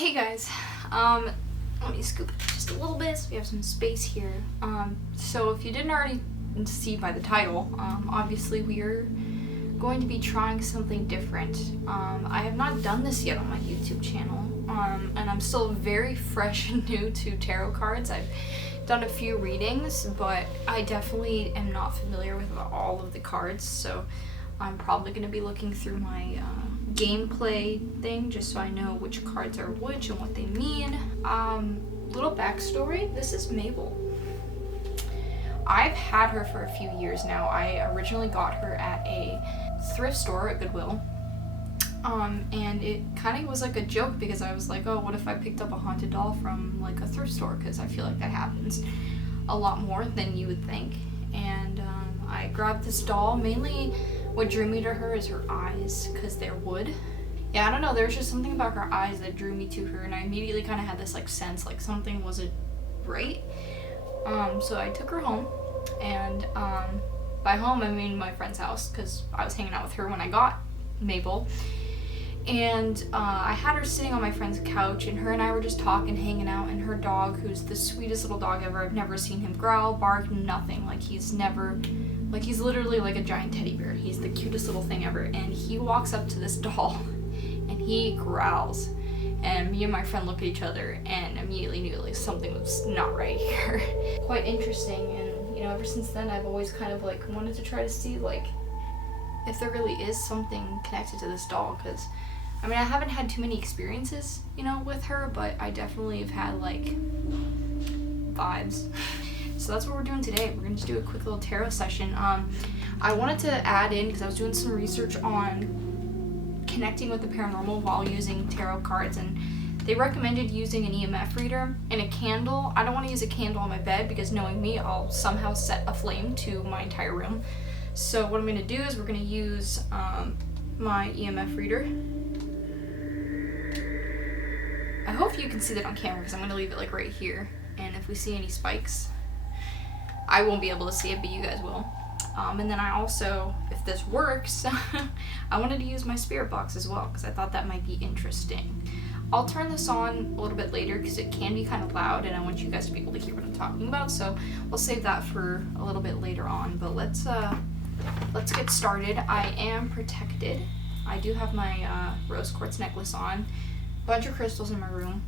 Hey guys, let me scoop it just a little bit so we have some space here. So if you didn't already see by the title, obviously we are going to be trying something different. I have not done this yet on my YouTube channel, and I'm still very fresh and new to tarot cards. I've done a few readings, but I definitely am not familiar with all of the cards, so I'm probably going to be looking through my gameplay thing just so I know which cards are which and what they mean. Little backstory, this is Mabel. I've had her for a few years now. I originally got her at a thrift store at Goodwill, and it kind of was like a joke because I was like, oh, what if I picked up a haunted doll from like a thrift store, because I feel like that happens a lot more than you would think. And I grabbed this doll. Mainly what drew me to her is her eyes, because they're wood. Yeah, I don't know, there's just something about her eyes that drew me to her, and I immediately kind of had this like sense like something wasn't right. So I took her home, and by home I mean my friend's house, because I was hanging out with her when I got Mabel. And I had her sitting on my friend's couch, and her and I were just talking, hanging out, and her dog, who's the sweetest little dog ever, I've never seen him growl, bark, nothing. Like he's literally like a giant teddy bear. He's the cutest little thing ever. And he walks up to this doll and he growls. And me and my friend look at each other and immediately knew like something was not right here. Quite interesting. And you know, ever since then I've always kind of like wanted to try to see like if there really is something connected to this doll, because I mean I haven't had too many experiences, you know, with her, but I definitely have had like vibes. So that's what we're doing today. We're gonna just do a quick little tarot session. I wanted to add in, because I was doing some research on connecting with the paranormal while using tarot cards, and they recommended using an EMF reader and a candle. I don't want to use a candle on my bed because, knowing me, I'll somehow set a flame to my entire room. So what I'm gonna do is we're gonna use my EMF reader. I hope you can see that on camera because I'm gonna leave it like right here. And if we see any spikes, I won't be able to see it, but you guys will. And then I also, if this works, I wanted to use my spirit box as well, because I thought that might be interesting. I'll turn this on a little bit later because it can be kind of loud, and I want you guys to be able to hear what I'm talking about, so we'll save that for a little bit later on. But let's get started. I am protected. I do have my rose quartz necklace on. Bunch of crystals in my room.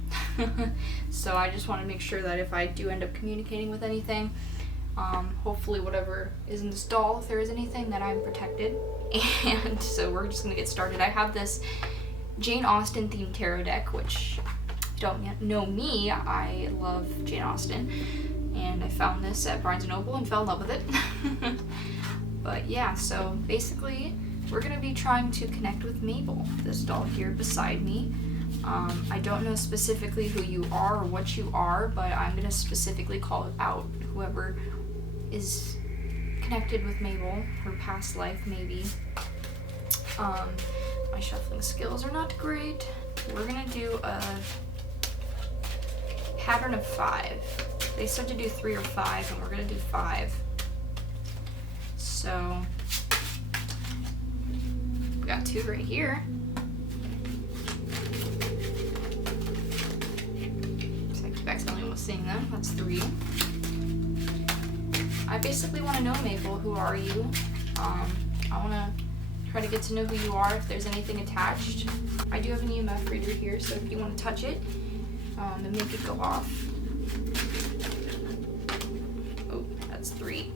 So I just want to make sure that if I do end up communicating with anything, hopefully whatever is in this doll, if there is anything, that I'm protected. And so we're just gonna get started. I have this Jane Austen themed tarot deck, which, if you don't know me, I love Jane Austen, and I found this at Barnes & Noble and fell in love with it. But yeah, so basically we're gonna be trying to connect with Mabel, this doll here beside me. I don't know specifically who you are or what you are, but I'm gonna specifically call out whoever is connected with Mabel, her past life maybe. My shuffling skills are not great. We're gonna do a pattern of 5. They said to do 3 or 5, and we're gonna do 5. So we got 2 right here. So I keep accidentally almost seeing them. That's 3. I basically want to know, Mabel, who are you? I want to try to get to know who you are, if there's anything attached. I do have an EMF reader here, so if you want to touch it and make it go off. Oh, that's 3.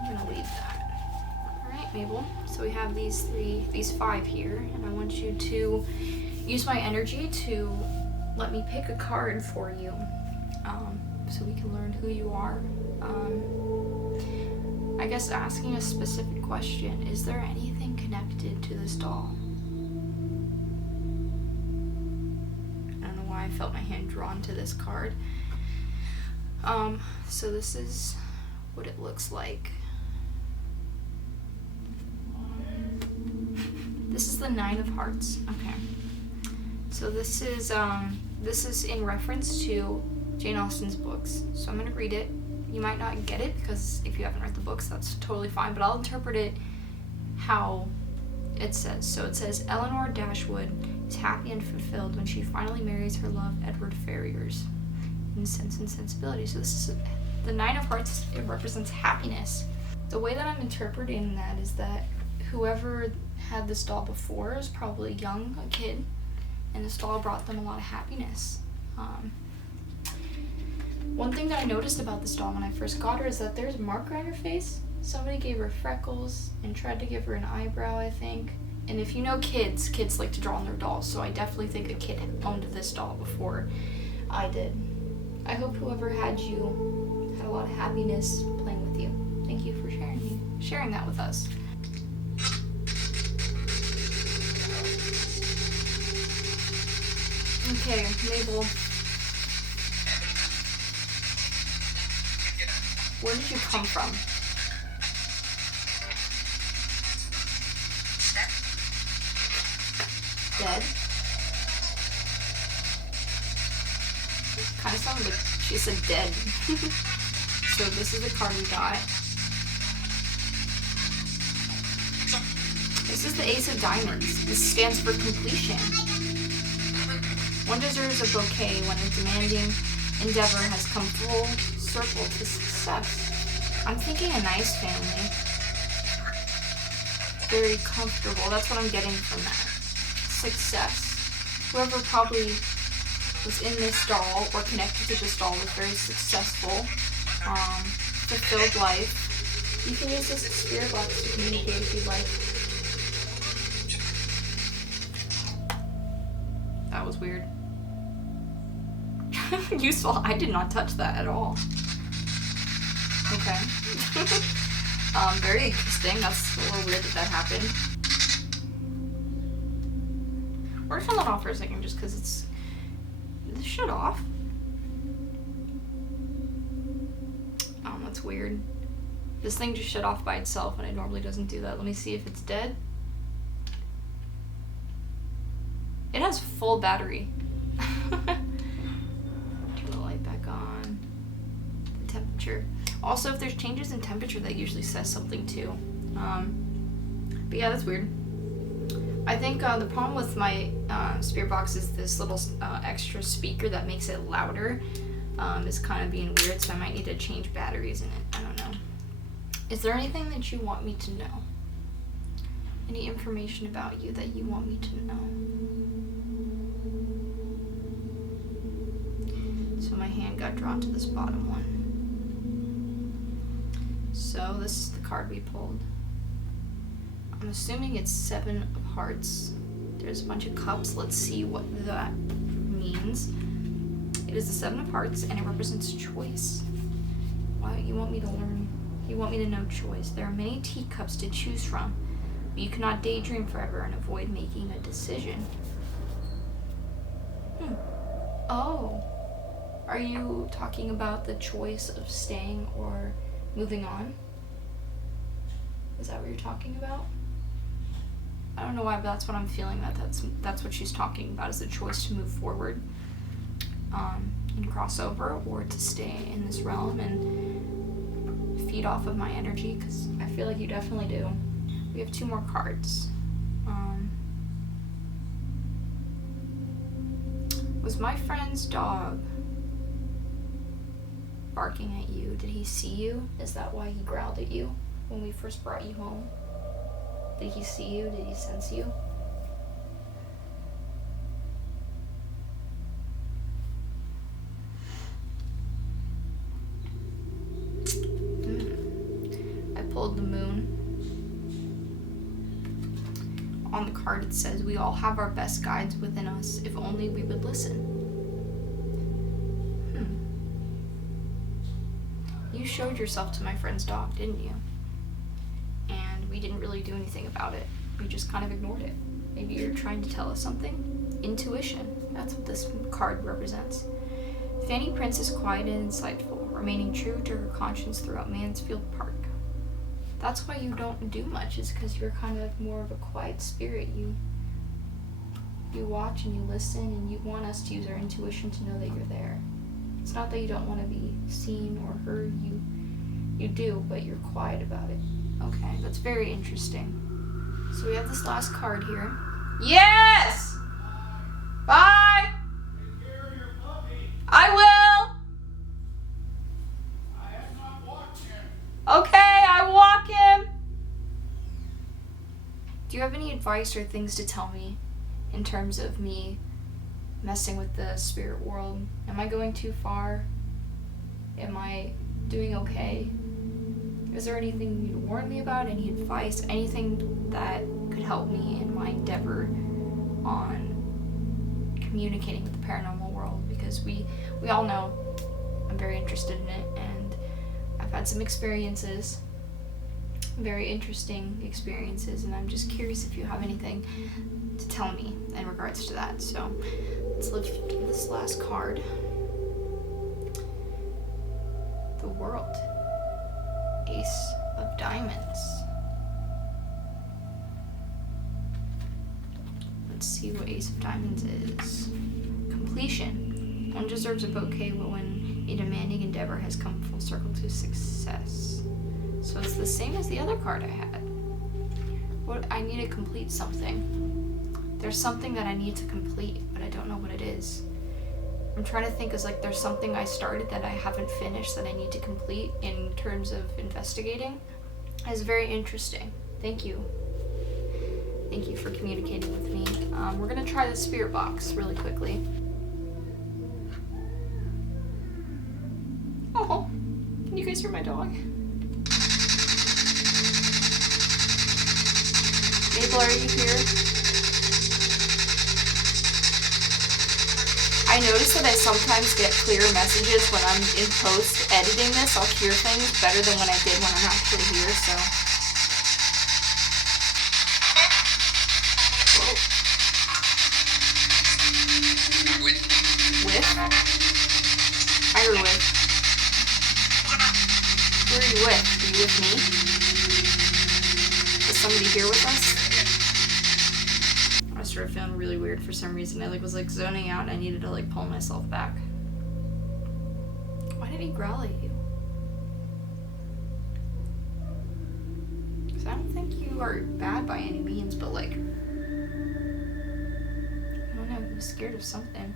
I'm going to leave that. Alright, Mabel, so we have these 5 here, and I want you to use my energy to let me pick a card for you. So we can learn who you are. I guess asking a specific question, is there anything connected to this doll? I don't know why I felt my hand drawn to this card. So this is what it looks like. This is the 9 of Hearts. Okay. So this is in reference to Jane Austen's books. So I'm going to read it. You might not get it because if you haven't read the books, that's totally fine, but I'll interpret it how it says. So it says, Eleanor Dashwood is happy and fulfilled when she finally marries her love, Edward Ferriers, in Sense and Sensibility. So this is the Nine of Hearts. It represents happiness. The way that I'm interpreting that is that whoever had this doll before is probably young, a kid, and this doll brought them a lot of happiness. One thing that I noticed about this doll when I first got her is that there's a marker on her face. Somebody gave her freckles and tried to give her an eyebrow, I think. And if you know kids like to draw on their dolls, so I definitely think a kid owned this doll before I did. I hope whoever had you had a lot of happiness playing with you. Thank you for sharing that with us. Okay, Mabel. Where did you come from? Dead? Kind of sounded like she said dead. So this is the card we got. This is the Ace of Diamonds. This stands for completion. One deserves a bouquet when a demanding endeavor has come full circle to success. I'm thinking a nice family. Very comfortable. That's what I'm getting from that. Success. Whoever probably was in this doll or connected to this doll was very successful. Fulfilled life. You can use this as spirit box to communicate if you'd like. That was weird. Useful. I did not touch that at all. Okay. Very interesting. That's a little weird that happened. We're gonna turn that off for a second just because it's... Is this shut off? That's weird. This thing just shut off by itself and it normally doesn't do that. Let me see if it's dead. It has full battery. Turn the light back on. The temperature. Also, if there's changes in temperature, that usually says something too. But yeah, that's weird. I think the problem with my spirit box is this little extra speaker that makes it louder is kind of being weird, so I might need to change batteries in it. I don't know. Is there anything that you want me to know? Any information about you that you want me to know? So my hand got drawn to this bottom one. So this is the card we pulled. I'm assuming it's 7 of Hearts. There's a bunch of cups. Let's see what that means. It is the 7 of Hearts and it represents choice. Why you want me to learn? You want me to know choice. There are many teacups to choose from, but you cannot daydream forever and avoid making a decision. Oh. Are you talking about the choice of staying or moving on? Is that what you're talking about? I don't know why, but that's what I'm feeling. That's what she's talking about, is the choice to move forward and cross over, or to stay in this realm and feed off of my energy, because I feel like you definitely do. We have 2 more cards. Was my friend's dog barking at you? Did he see you? Is that why he growled at you when we first brought you home? Did he see you? Did he sense you? I pulled the moon. On the card it says, we all have our best guides within us, if only we would listen. You showed yourself to my friend's dog, didn't you? And we didn't really do anything about it. We just kind of ignored it. Maybe you're trying to tell us something? Intuition. That's what this card represents. Fanny Prince is quiet and insightful, remaining true to her conscience throughout Mansfield Park. That's why you don't do much, is because you're kind of more of a quiet spirit. You watch and you listen, and you want us to use our intuition to know that you're there. It's not that you don't want to be seen or heard. You do, but you're quiet about it. Okay, that's very interesting. So we have this last card here. Yes! advice or things to tell me in terms of me messing with the spirit world? Am I going too far? Am I doing okay? Is there anything you'd warn me about? Any advice? Anything that could help me in my endeavor on communicating with the paranormal world? Because we all know I'm very interested in it, and I've had some experiences, very interesting experiences, and I'm just curious if you have anything to tell me in regards to that. So let's lift this last card. The World. Ace of Diamonds. Let's see what Ace of Diamonds is. Completion. One deserves a bouquet when a demanding endeavor has come full circle to success. So it's the same as the other card I had. What I need to complete something. There's something that I need to complete, but I don't know what it is. I'm trying to think, is like there's something I started that I haven't finished that I need to complete in terms of investigating. It's very interesting. Thank you. Thank you for communicating with me. We're gonna try the spirit box really quickly. Oh, can you guys hear my dog? Mabel, are you here? I notice that I sometimes get clear messages when I'm in post editing this. I'll hear things better than when I did when I'm actually here, so. Whoa. With? I heard with. Who are you with? Are you with me? Is somebody here with us? I started feeling really weird for some reason. I was zoning out and I needed to pull myself back. Why did he growl at you? Because I don't think you are bad by any means, but I don't know, he was scared of something.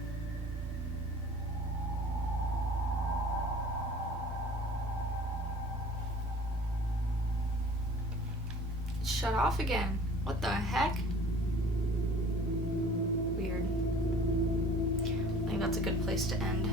It shut off again. What the heck? Weird. I think that's a good place to end.